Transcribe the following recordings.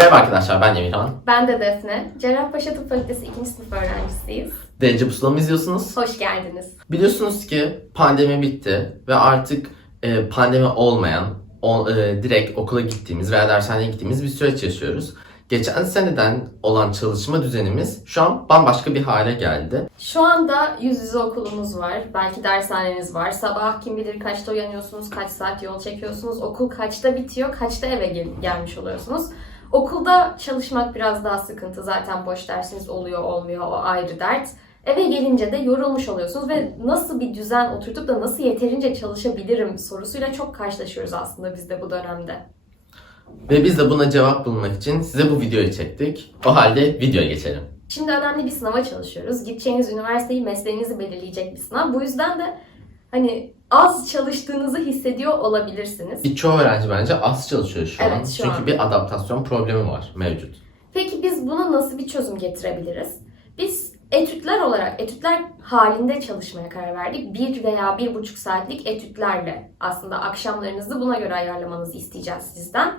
Merhaba arkadaşlar ben Emirhan. Ben de Defne. Cerrahpaşa Tıp Fakültesi 2. sınıf öğrencisiyiz. Derece Pusula mı izliyorsunuz? Hoş geldiniz. Biliyorsunuz ki pandemi bitti ve artık e, pandemi olmayan, o, e, direkt okula gittiğimiz veya dershaneye gittiğimiz bir süreç yaşıyoruz. Geçen seneden olan çalışma düzenimiz şu an bambaşka bir hale geldi. Şu anda yüz yüze okulumuz var. Belki dershaneniz var. Sabah kim bilir kaçta uyanıyorsunuz, kaç saat yol çekiyorsunuz. Okul kaçta bitiyor, kaçta eve gel- gelmiş oluyorsunuz. Okulda çalışmak biraz daha sıkıntı. Zaten boş dersiniz oluyor olmuyor o ayrı dert. Eve gelince de yorulmuş oluyorsunuz ve nasıl bir düzen oturtup da nasıl yeterince çalışabilirim sorusuyla çok karşılaşıyoruz aslında biz de bu dönemde. Ve biz de buna cevap bulmak için size bu videoyu çektik. O halde videoya geçelim. Şimdi önemli bir sınava çalışıyoruz. Gideceğiniz üniversiteyi mesleğinizi belirleyecek bir sınav. Bu yüzden de hani az çalıştığınızı hissediyor olabilirsiniz. Birçoğu öğrenci bence az çalışıyor şu an. Evet, şu Çünkü an. bir adaptasyon problemi var mevcut. Peki biz buna nasıl bir çözüm getirebiliriz? Biz etütler olarak, etütler halinde çalışmaya karar verdik. Bir veya bir buçuk saatlik etütlerle aslında akşamlarınızı buna göre ayarlamanızı isteyeceğiz sizden.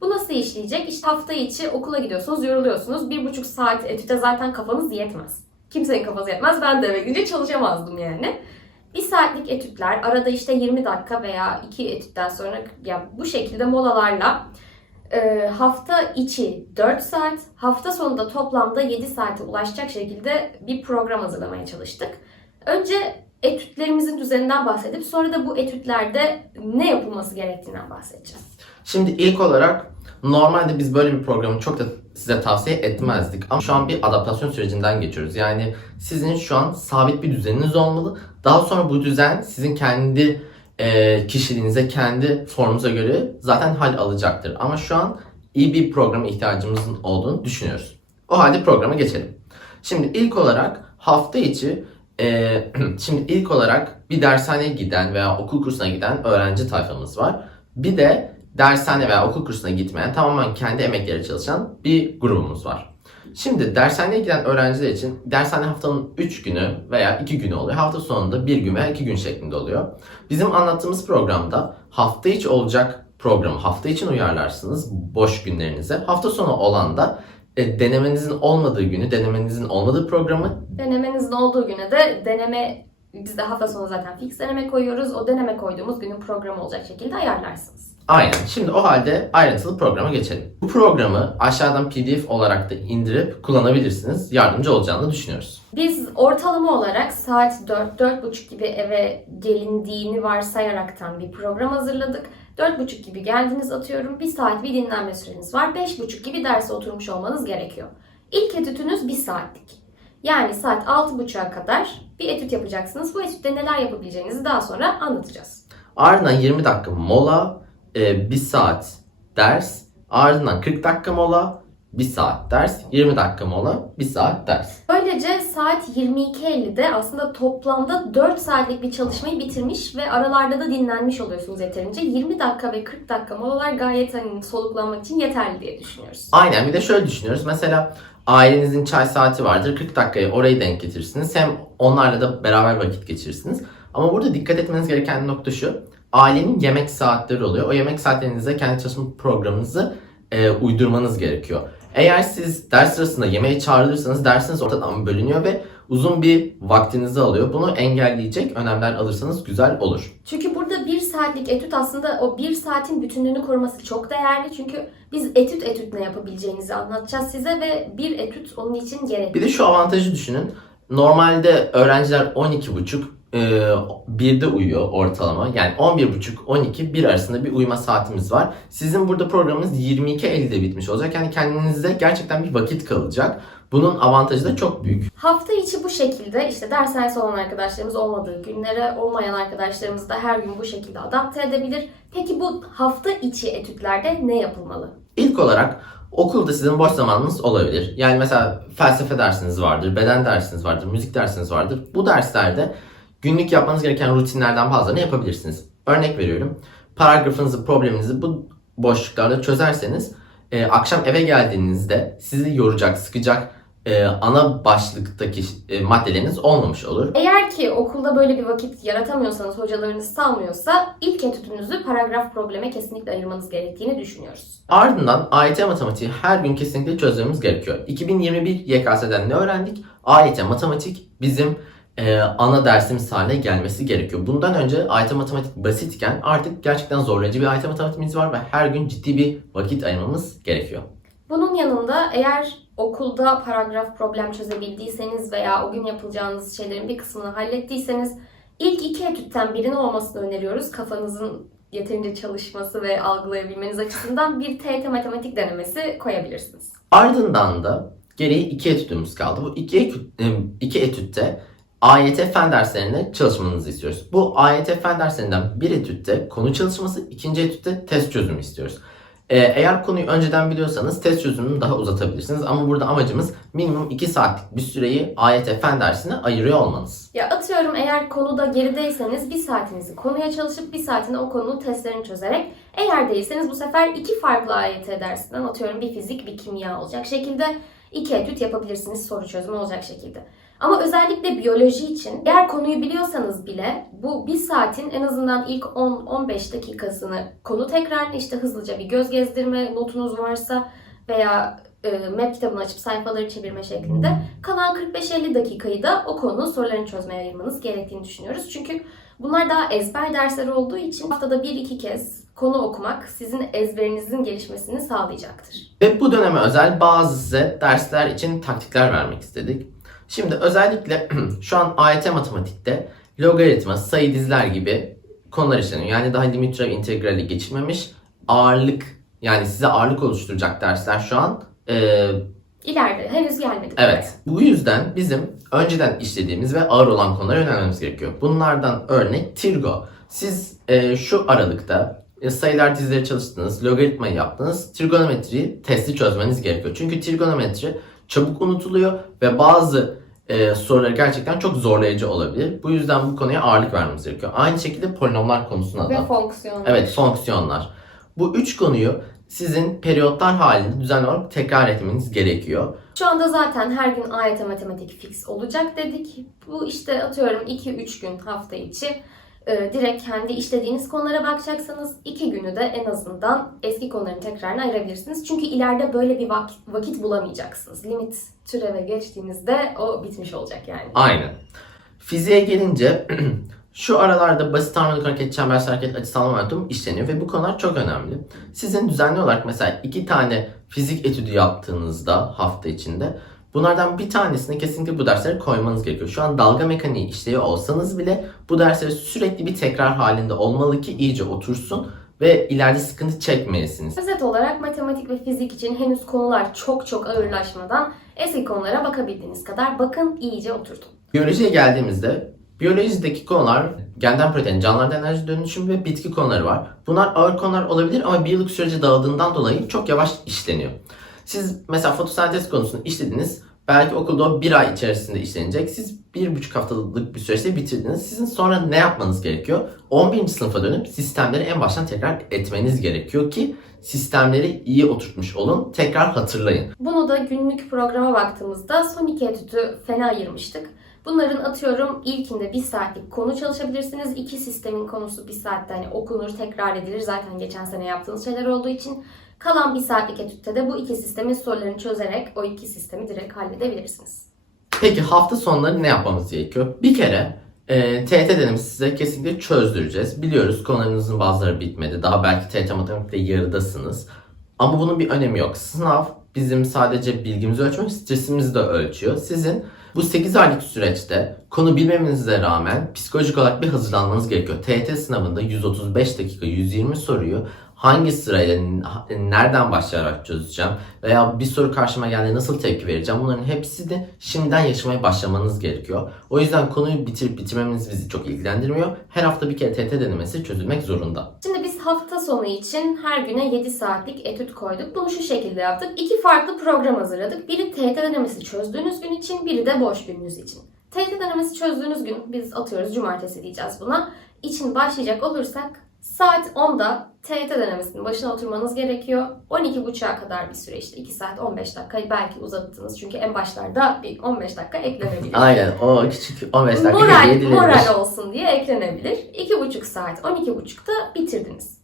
Bu nasıl işleyecek? İşte hafta içi okula gidiyorsunuz, yoruluyorsunuz. Bir buçuk saat etüte zaten kafanız yetmez. Kimsenin kafası yetmez. Ben de eve gidince çalışamazdım yani. Bir saatlik etütler, arada işte 20 dakika veya iki etütten sonra ya bu şekilde molalarla e, hafta içi 4 saat, hafta sonunda toplamda 7 saate ulaşacak şekilde bir program hazırlamaya çalıştık. Önce etütlerimizin düzeninden bahsedip sonra da bu etütlerde ne yapılması gerektiğinden bahsedeceğiz. Şimdi ilk olarak normalde biz böyle bir programı çok da size tavsiye etmezdik. Ama şu an bir adaptasyon sürecinden geçiyoruz. Yani sizin şu an sabit bir düzeniniz olmalı. Daha sonra bu düzen sizin kendi e, kişiliğinize, kendi formunuza göre zaten hal alacaktır. Ama şu an iyi bir programa ihtiyacımızın olduğunu düşünüyoruz. O halde programa geçelim. Şimdi ilk olarak hafta içi e, şimdi ilk olarak bir dershaneye giden veya okul kursuna giden öğrenci tayfamız var. Bir de dershane veya okul kursuna gitmeyen tamamen kendi emekleri çalışan bir grubumuz var. Şimdi dershaneye giden öğrenciler için dershane haftanın 3 günü veya 2 günü oluyor. Hafta sonunda 1 gün veya 2 gün şeklinde oluyor. Bizim anlattığımız programda hafta içi olacak programı hafta için uyarlarsınız boş günlerinize. Hafta sonu olan da e, denemenizin olmadığı günü, denemenizin olmadığı programı Denemenizin olduğu güne de deneme biz de hafta sonu zaten fix deneme koyuyoruz. O deneme koyduğumuz günün programı olacak şekilde ayarlarsınız. Aynen. Şimdi o halde ayrıntılı programa geçelim. Bu programı aşağıdan PDF olarak da indirip kullanabilirsiniz. Yardımcı olacağını düşünüyoruz. Biz ortalama olarak saat 4-4.30 gibi eve gelindiğini varsayaraktan bir program hazırladık. 4.30 gibi geldiniz atıyorum. Bir saat bir dinlenme süreniz var. 5.30 gibi derse oturmuş olmanız gerekiyor. İlk etütünüz 1 saatlik. Yani saat 6.30'a kadar bir etüt yapacaksınız. Bu etütte neler yapabileceğinizi daha sonra anlatacağız. Ardından 20 dakika mola, 1 saat ders, ardından 40 dakika mola, 1 saat ders, 20 dakika mola, 1 saat ders. Böylece saat 22.50'de aslında toplamda 4 saatlik bir çalışmayı bitirmiş ve aralarda da dinlenmiş oluyorsunuz yeterince. 20 dakika ve 40 dakika molalar gayet hani soluklanmak için yeterli diye düşünüyoruz. Aynen bir de şöyle düşünüyoruz. Mesela ailenizin çay saati vardır. 40 dakikayı orayı denk getirirsiniz. Hem onlarla da beraber vakit geçirirsiniz. Ama burada dikkat etmeniz gereken nokta şu. Ailenin yemek saatleri oluyor. O yemek saatlerinize kendi çalışma programınızı e, uydurmanız gerekiyor. Eğer siz ders sırasında yemeğe çağrılırsanız dersiniz ortadan bölünüyor ve uzun bir vaktinizi alıyor. Bunu engelleyecek önlemler alırsanız güzel olur. Çünkü burada 1 saatlik etüt aslında o 1 saatin bütünlüğünü koruması çok değerli. Çünkü biz etüt etüt ne yapabileceğinizi anlatacağız size ve bir etüt onun için gerekli. Bir de şu avantajı düşünün. Normalde öğrenciler 12.30 e, 1'de uyuyor ortalama. Yani 11.30-12 bir arasında bir uyuma saatimiz var. Sizin burada programınız 22.50'de bitmiş olacak. Yani kendinize gerçekten bir vakit kalacak. Bunun avantajı da çok büyük. Hafta içi bu şekilde işte dershanesi olan arkadaşlarımız olmadığı günlere olmayan arkadaşlarımız da her gün bu şekilde adapte edebilir. Peki bu hafta içi etütlerde ne yapılmalı? İlk olarak okulda sizin boş zamanınız olabilir. Yani mesela felsefe dersiniz vardır, beden dersiniz vardır, müzik dersiniz vardır. Bu derslerde günlük yapmanız gereken rutinlerden bazılarını yapabilirsiniz. Örnek veriyorum. Paragrafınızı, probleminizi bu boşluklarda çözerseniz e, akşam eve geldiğinizde sizi yoracak, sıkacak e, ana başlıktaki e, maddeleriniz olmamış olur. Eğer ki okulda böyle bir vakit yaratamıyorsanız, hocalarınız salmıyorsa ilk etütünüzü paragraf probleme kesinlikle ayırmanız gerektiğini düşünüyoruz. Ardından AYT matematiği her gün kesinlikle çözmemiz gerekiyor. 2021 YKS'den ne öğrendik? AYT matematik bizim e, ana dersimiz haline gelmesi gerekiyor. Bundan önce AYT matematik basitken artık gerçekten zorlayıcı bir AYT matematiğimiz var ve her gün ciddi bir vakit ayırmamız gerekiyor. Bunun yanında eğer okulda paragraf problem çözebildiyseniz veya o gün yapılacağınız şeylerin bir kısmını hallettiyseniz ilk iki etütten birinin olmasını öneriyoruz. Kafanızın yeterince çalışması ve algılayabilmeniz açısından bir TET matematik denemesi koyabilirsiniz. Ardından da geriye iki etütümüz kaldı. Bu iki, e, iki etütte AYT fen derslerinde çalışmanızı istiyoruz. Bu AYT fen derslerinden bir etütte konu çalışması, ikinci etütte test çözümü istiyoruz. Ee, eğer konuyu önceden biliyorsanız test çözümünü daha uzatabilirsiniz. Ama burada amacımız minimum 2 saatlik bir süreyi AYT fen dersine ayırıyor olmanız. Ya atıyorum eğer konuda gerideyseniz bir saatinizi konuya çalışıp bir saatini o konunun testlerini çözerek eğer değilseniz bu sefer iki farklı AYT dersinden atıyorum bir fizik bir kimya olacak şekilde iki etüt yapabilirsiniz soru çözümü olacak şekilde. Ama özellikle biyoloji için eğer konuyu biliyorsanız bile bu bir saatin en azından ilk 10-15 dakikasını konu tekrarını işte hızlıca bir göz gezdirme notunuz varsa veya e, map kitabını açıp sayfaları çevirme şeklinde kalan 45-50 dakikayı da o konunun sorularını çözmeye ayırmanız gerektiğini düşünüyoruz. Çünkü bunlar daha ezber dersleri olduğu için haftada bir iki kez konu okumak sizin ezberinizin gelişmesini sağlayacaktır. Ve bu döneme özel bazı dersler için taktikler vermek istedik. Şimdi özellikle şu an AYT matematikte logaritma, sayı diziler gibi konular işleniyor. Yani daha limit türev integrali geçilmemiş ağırlık yani size ağırlık oluşturacak dersler şu an e, İleride henüz gelmedik. Evet. Bu yüzden bizim önceden işlediğimiz ve ağır olan konulara yönelmemiz gerekiyor. Bunlardan örnek Tirgo. Siz e, şu aralıkta e, sayılar dizileri çalıştınız, logaritmayı yaptınız, trigonometri testi çözmeniz gerekiyor. Çünkü trigonometri çabuk unutuluyor ve bazı e, soruları gerçekten çok zorlayıcı olabilir. Bu yüzden bu konuya ağırlık vermemiz gerekiyor. Aynı şekilde polinomlar konusuna Ve da. fonksiyon. Evet, fonksiyonlar. Bu üç konuyu sizin periyotlar halinde düzenli olarak tekrar etmeniz gerekiyor. Şu anda zaten her gün AYT matematik fix olacak dedik. Bu işte atıyorum 2-3 gün hafta içi e, direkt kendi işlediğiniz konulara bakacaksınız. 2 günü de en azından eski konuların tekrarına ayırabilirsiniz. Çünkü ileride böyle bir vak- vakit bulamayacaksınız. Limit türeve geçtiğinizde o bitmiş olacak yani. Aynen. Fiziğe gelince şu aralarda basit harmonik hareket, çembersel hareket, açısal momentum işleniyor ve bu konular çok önemli. Sizin düzenli olarak mesela iki tane fizik etüdü yaptığınızda hafta içinde bunlardan bir tanesini kesinlikle bu derslere koymanız gerekiyor. Şu an dalga mekaniği işliyor olsanız bile bu dersleri sürekli bir tekrar halinde olmalı ki iyice otursun ve ileride sıkıntı çekmeyesiniz. Özet olarak matematik ve fizik için henüz konular çok çok ağırlaşmadan eski konulara bakabildiğiniz kadar bakın iyice oturtun. Biyolojiye geldiğimizde biyolojideki konular genden protein, canlılarda enerji dönüşümü ve bitki konuları var. Bunlar ağır konular olabilir ama bir yıllık sürece dağıldığından dolayı çok yavaş işleniyor. Siz mesela fotosentez konusunu işlediniz. Belki okulda bir ay içerisinde işlenecek. Siz bir buçuk haftalık bir süreçte bitirdiniz. Sizin sonra ne yapmanız gerekiyor? 11. sınıfa dönüp sistemleri en baştan tekrar etmeniz gerekiyor ki sistemleri iyi oturtmuş olun. Tekrar hatırlayın. Bunu da günlük programa baktığımızda son iki etütü fena ayırmıştık. Bunların atıyorum ilkinde bir saatlik konu çalışabilirsiniz. İki sistemin konusu bir saatte hani okunur, tekrar edilir. Zaten geçen sene yaptığınız şeyler olduğu için. Kalan bir saatlik etütte de bu iki sistemin sorularını çözerek o iki sistemi direkt halledebilirsiniz. Peki hafta sonları ne yapmamız gerekiyor? Bir kere e, TET denemesi size kesinlikle çözdüreceğiz. Biliyoruz konularınızın bazıları bitmedi. Daha belki TET matematikte yarıdasınız. Ama bunun bir önemi yok. Sınav bizim sadece bilgimizi ölçmek, stresimizi de ölçüyor. Sizin bu 8 aylık süreçte konu bilmemenize rağmen psikolojik olarak bir hazırlanmanız gerekiyor. TET sınavında 135 dakika 120 soruyu hangi sırayla nereden başlayarak çözeceğim veya bir soru karşıma geldiğinde nasıl tepki vereceğim bunların hepsini şimdiden yaşamaya başlamanız gerekiyor. O yüzden konuyu bitirip bitirmemeniz bizi çok ilgilendirmiyor. Her hafta bir kere TET denemesi çözülmek zorunda. Şimdi biz hafta sonu için her güne 7 saatlik etüt koyduk. Bunu şu şekilde yaptık. İki farklı program hazırladık. Biri TYT denemesi çözdüğünüz gün için, biri de boş gününüz için. TYT denemesi çözdüğünüz gün, biz atıyoruz cumartesi diyeceğiz buna. için başlayacak olursak Saat 10'da TYT denemesinin başına oturmanız gerekiyor. 12.30'a kadar bir süre işte 2 saat 15 dakikayı belki uzattınız. Çünkü en başlarda bir 15 dakika eklenebilir. Aynen o küçük 15 dakika moral, edilebilir. moral olsun diye eklenebilir. 2,5 saat 12.30'da bitirdiniz.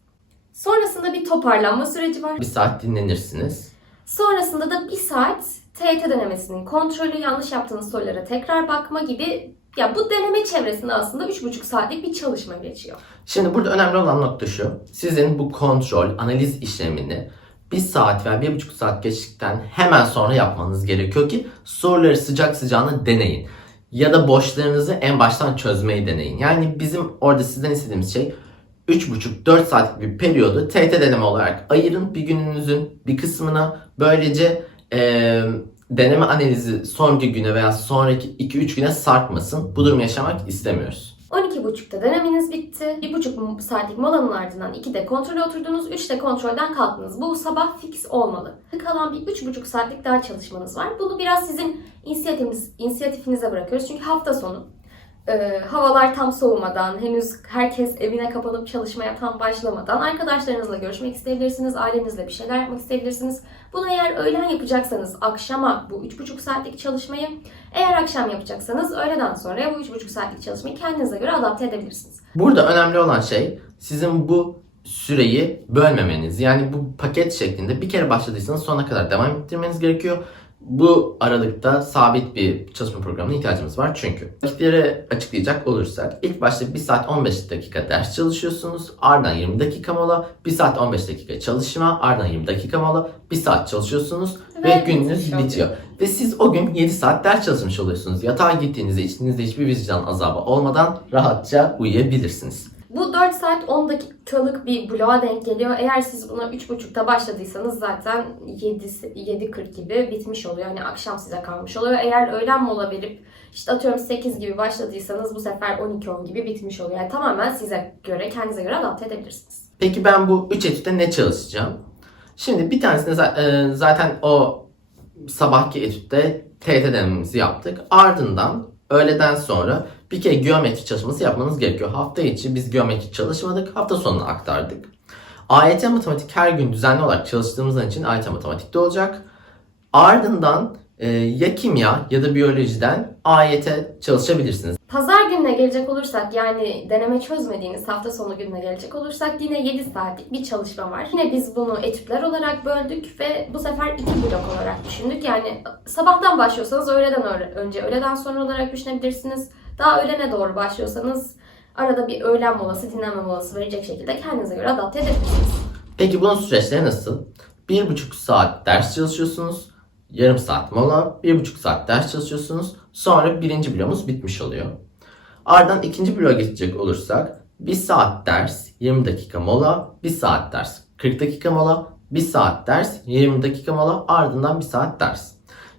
Sonrasında bir toparlanma süreci var. Bir saat dinlenirsiniz. Sonrasında da bir saat TYT denemesinin kontrolü, yanlış yaptığınız sorulara tekrar bakma gibi ya bu deneme çevresinde aslında 3,5 saatlik bir çalışma geçiyor. Şimdi burada önemli olan nokta şu. Sizin bu kontrol, analiz işlemini bir saat veya bir buçuk saat geçtikten hemen sonra yapmanız gerekiyor ki soruları sıcak sıcağına deneyin. Ya da boşlarınızı en baştan çözmeyi deneyin. Yani bizim orada sizden istediğimiz şey 3,5-4 saatlik bir periyodu TET deneme olarak ayırın bir gününüzün bir kısmına. Böylece eee, deneme analizi sonraki güne veya sonraki 2-3 güne sarkmasın. Bu durumu yaşamak istemiyoruz. 12.30'da denemeniz bitti. 1,5 saatlik molanın ardından 2'de kontrole oturdunuz, 3'te kontrolden kalktınız. Bu sabah fix olmalı. Kalan bir 3,5 saatlik daha çalışmanız var. Bunu biraz sizin inisiyatifiniz, inisiyatifinize bırakıyoruz. Çünkü hafta sonu e, havalar tam soğumadan, henüz herkes evine kapanıp çalışmaya tam başlamadan arkadaşlarınızla görüşmek isteyebilirsiniz, ailenizle bir şeyler yapmak isteyebilirsiniz. Bunu eğer öğlen yapacaksanız akşama bu 3,5 saatlik çalışmayı, eğer akşam yapacaksanız öğleden sonra bu 3,5 saatlik çalışmayı kendinize göre adapte edebilirsiniz. Burada önemli olan şey sizin bu süreyi bölmemeniz. Yani bu paket şeklinde bir kere başladıysanız sonuna kadar devam ettirmeniz gerekiyor. Bu aralıkta sabit bir çalışma programına ihtiyacımız var çünkü. Vakitleri açıklayacak olursak ilk başta 1 saat 15 dakika ders çalışıyorsunuz. Ardından 20 dakika mola, 1 saat 15 dakika çalışma, ardından 20 dakika mola, 1 saat çalışıyorsunuz ve, Ve gününüz bitiyor. Ve siz o gün 7 saat ders çalışmış oluyorsunuz. Yatağa gittiğinizde içinizde hiçbir vicdan azabı olmadan rahatça uyuyabilirsiniz. Bu 4 saat 10 dakikalık bir bloğa denk geliyor. Eğer siz buna 3.30'da başladıysanız zaten 7, 7.40 gibi bitmiş oluyor. Yani akşam size kalmış oluyor. Eğer öğlen mola verip işte atıyorum 8 gibi başladıysanız bu sefer 12-10 gibi bitmiş oluyor. Yani tamamen size göre, kendinize göre adapte edebilirsiniz. Peki ben bu 3 etütte ne çalışacağım? Şimdi bir tanesinde za- e, zaten o sabahki etütte TET denememizi yaptık. Ardından öğleden sonra bir kere geometri çalışması yapmanız gerekiyor. Hafta içi biz geometri çalışmadık. Hafta sonuna aktardık. AYT matematik her gün düzenli olarak çalıştığımız için AYT matematikte olacak. Ardından e, ya kimya ya da biyolojiden AYT çalışabilirsiniz. Pazar gününe gelecek olursak yani deneme çözmediğiniz hafta sonu gününe gelecek olursak yine 7 saatlik bir çalışma var. Yine biz bunu etütler olarak böldük ve bu sefer iki blok olarak düşündük. Yani sabahtan başlıyorsanız öğleden önce öğleden sonra olarak düşünebilirsiniz. Daha öğlene doğru başlıyorsanız arada bir öğlen molası, dinlenme molası verecek şekilde kendinize göre adapte edebilirsiniz. Peki bunun süreçleri nasıl? Bir buçuk saat ders çalışıyorsunuz. Yarım saat mola. Bir buçuk saat ders çalışıyorsunuz. Sonra birinci bloğumuz bitmiş oluyor. Ardından ikinci bloğa geçecek olursak 1 saat ders, 20 dakika mola, 1 saat ders, 40 dakika mola, 1 saat ders, 20 dakika mola, ardından 1 saat ders.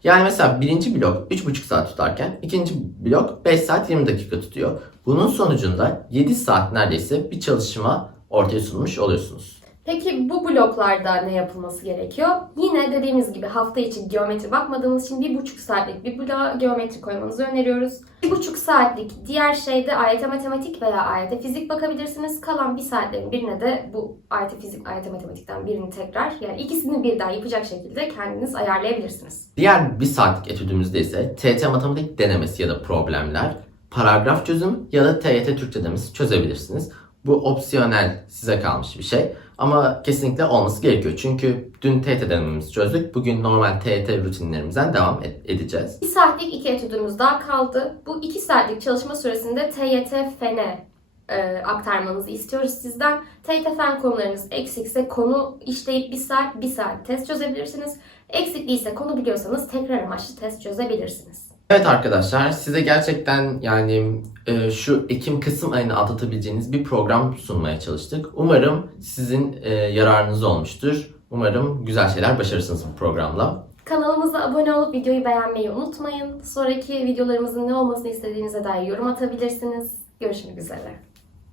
Yani mesela birinci blok 3,5 saat tutarken ikinci blok 5 saat 20 dakika tutuyor. Bunun sonucunda 7 saat neredeyse bir çalışma ortaya sunmuş oluyorsunuz. Peki bu bloklarda ne yapılması gerekiyor? Yine dediğimiz gibi hafta içi geometri bakmadığımız için bir buçuk saatlik bir bloğa geometri koymanızı öneriyoruz. Bir buçuk saatlik diğer şeyde AYT matematik veya AYT fizik bakabilirsiniz. Kalan bir saatlerin birine de bu AYT fizik, AYT matematikten birini tekrar yani ikisini birden yapacak şekilde kendiniz ayarlayabilirsiniz. Diğer bir saatlik etüdümüzde ise TYT matematik denemesi ya da problemler, paragraf çözüm ya da TYT Türkçe denemesi çözebilirsiniz. Bu opsiyonel size kalmış bir şey. Ama kesinlikle olması gerekiyor. Çünkü dün TYT denememizi çözdük. Bugün normal TYT rutinlerimizden devam ed- edeceğiz. Bir saatlik iki etüdümüz daha kaldı. Bu iki saatlik çalışma süresinde TYT Fen'e e, aktarmanızı istiyoruz sizden. TYT Fen konularınız eksikse konu işleyip bir saat, bir saat test çözebilirsiniz. Eksik değilse konu biliyorsanız tekrar amaçlı test çözebilirsiniz. Evet arkadaşlar size gerçekten yani e, şu Ekim-Kasım ayını atlatabileceğiniz bir program sunmaya çalıştık. Umarım sizin e, yararınız olmuştur. Umarım güzel şeyler başarırsınız bu programla. Kanalımıza abone olup videoyu beğenmeyi unutmayın. Sonraki videolarımızın ne olmasını istediğinize dair yorum atabilirsiniz. Görüşmek üzere.